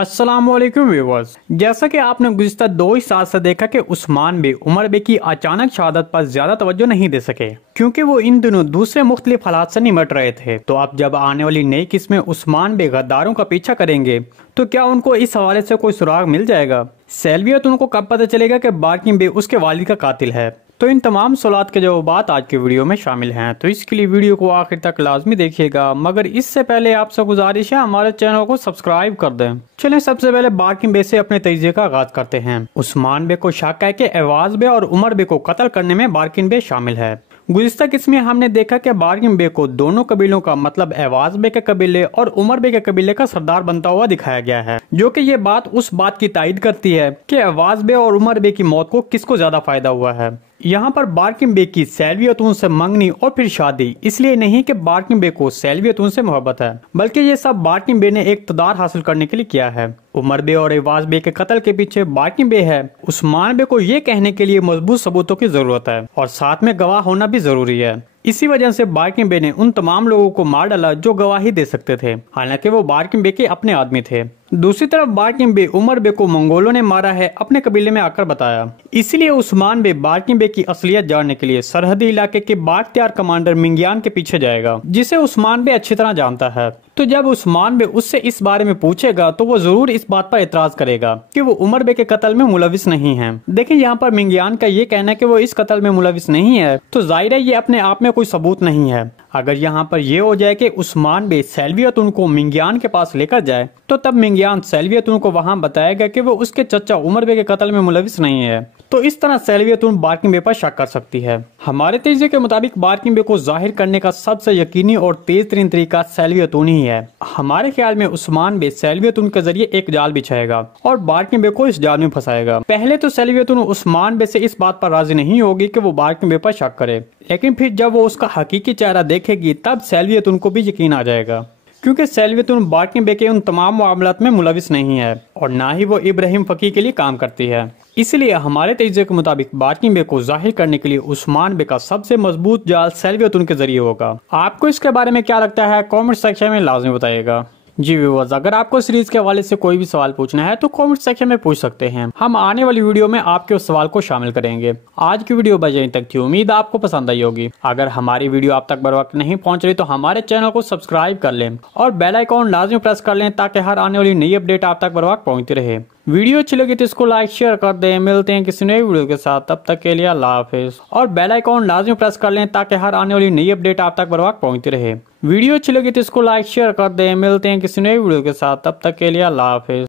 अस्सलामुअलैकुम व्यूअर्स। जैसा कि आपने गुज़िश्ता 2 ही साल से देखा कि उस्मान बे उमर बे की अचानक शहादत पर ज्यादा तवज्जो नहीं दे सके क्योंकि वो इन दिनों दूसरे मुख्तलिफ हालात से निमट रहे थे। तो अब जब आने वाली नई किस्में उस्मान बे गद्दारों का पीछा करेंगे तो क्या उनको इस हवाले से कोई सुराग मिल जाएगा? सेल्वियत उनको कब पता चलेगा कि बार्किन बे उसके वालिद का कातिल है? तो इन तमाम सवालात के जवाब आज के वीडियो में शामिल हैं, तो इसके लिए वीडियो को आखिर तक लाजमी देखिएगा। मगर इससे पहले आपसे गुजारिश है हमारे चैनल को सब्सक्राइब कर दें। चलें सबसे पहले बार्किन बे से अपने तजिए का आगाज करते हैं। उस्मान बे को शक है कि एवाज बे और उमर बे को कत्ल करने में बार्किन बे शामिल है। गुज़िश्ता किस्त में हमने देखा कि बार्किन बे को दोनों कबीलों का मतलब एवाज बे के कबीले और उमर बे के कबीले का सरदार बनता हुआ दिखाया गया है, जो कि ये बात उस बात की तायद करती है कि एवाज बे और उमर बे की मौत को किसको ज्यादा फायदा हुआ है। यहाँ पर बार्किन बे की सेल्वियतून से मंगनी और फिर शादी इसलिए नहीं कि बार्किन बे को सेल्वियतून से मोहब्बत है, बल्कि ये सब बार्किन बे ने एक इक़्तिदार हासिल करने के लिए किया है। उमर बे और एवाज बे के कत्ल के पीछे बार्किन बे है। उस्मान बे को ये कहने के लिए मजबूत सबूतों की जरूरत है और साथ में गवाह होना भी जरूरी है। इसी वजह से बार्किन बे ने उन तमाम लोगों को मार डाला जो गवाही दे सकते थे, हालांकि वो बार्किन बे के अपने आदमी थे। दूसरी तरफ बार्किन बे उमर बे को मंगोलों ने मारा है अपने कबीले में आकर बताया। इसलिए उस्मान बे बार्किन बे की असलियत जानने के लिए सरहदी इलाके के बाख्तियार कमांडर मिंगियान के पीछे जाएगा, जिसे उस्मान बे अच्छी तरह जानता है। तो जब उस्मान बे उससे इस बारे में पूछेगा तो वो जरूर इस बात पर एतराज करेगा कि वो उमर बे के कत्ल में मुलविस नहीं है। देखिए यहाँ पर मिंगियान का ये कहना है कि वो इस कत्ल में मुलविस नहीं है, तो जाहिर है ये अपने आप में कोई सबूत नहीं है। अगर यहाँ पर यह हो जाए कि उस्मान बे सेल्वियतून को मिंगियान के पास लेकर जाए तो तब मिंगियान सेल्वियतून को वहां बताएगा कि वो उसके चचा उमर बे के कत्ल में मुलविस नहीं है। तो इस तरह सेल्वियतून बार्किन बे पर शक कर सकती है। हमारे तजिए के मुताबिक बार्किन बे को जाहिर करने का सबसे यकीनी और तेज तरीन तरीका सेल्वियतून ही है। हमारे ख्याल में उस्मान बे सेल्वियतून के जरिए एक जाल बिछाएगा और बार्किन बे को इस जाल में फंसाएगा। पहले तो सेल्वियतून उस्मान बे से इस बात पर राजी नहीं होगी कि वो बार्किन बे पर शक करे, लेकिन फिर जब वो उसका हकीकी चेहरा देखेगी तब सेल्वियतून को भी यकीन आ जाएगा, क्योंकि सेल्वियतून बार्किन बे के उन तमाम मामलात में मुलविस नहीं है और ना ही वो इब्राहिम फकी के लिए काम करती है। इसलिए हमारे तजिए के मुताबिक बार्किन बे को जाहिर करने के लिए उस्मान बे का सबसे मजबूत जाल सेल्वियतून के जरिए होगा। आपको इसके बारे में क्या लगता है कमेंट सेक्शन में लाजमी बताइएगा। जी व्यूअर्स, अगर आपको सीरीज के हवाले से कोई भी सवाल पूछना है तो कमेंट सेक्शन में पूछ सकते हैं। हम आने वाली वीडियो में आपके उस सवाल को शामिल करेंगे। आज की वीडियो बस यहीं तक थी, उम्मीद आपको पसंद आई होगी। अगर हमारी वीडियो आप तक बर वक्त नहीं पहुंच रही तो हमारे चैनल को सब्सक्राइब कर लें और बेल आइकॉन लाजमी प्रेस कर लें ताकि हर आने वाली नई अपडेट आप तक बर वक्त पहुंचती रहे। वीडियो अच्छी लगी तो इसको लाइक शेयर कर दें। मिलते हैं किसी नई वीडियो के साथ, तब तक के लिए अल्लाह हाफिज। और बेल आइकॉन लाजमी प्रेस कर लें ताकि हर आने वाली नई अपडेट आप तक बर वक्त पहुंचती रहे। वीडियो अच्छी लगी तो इसको लाइक शेयर कर दें। मिलते हैं किसी नई वीडियो के साथ, तब तक के लिए अल्लाह हाफिज।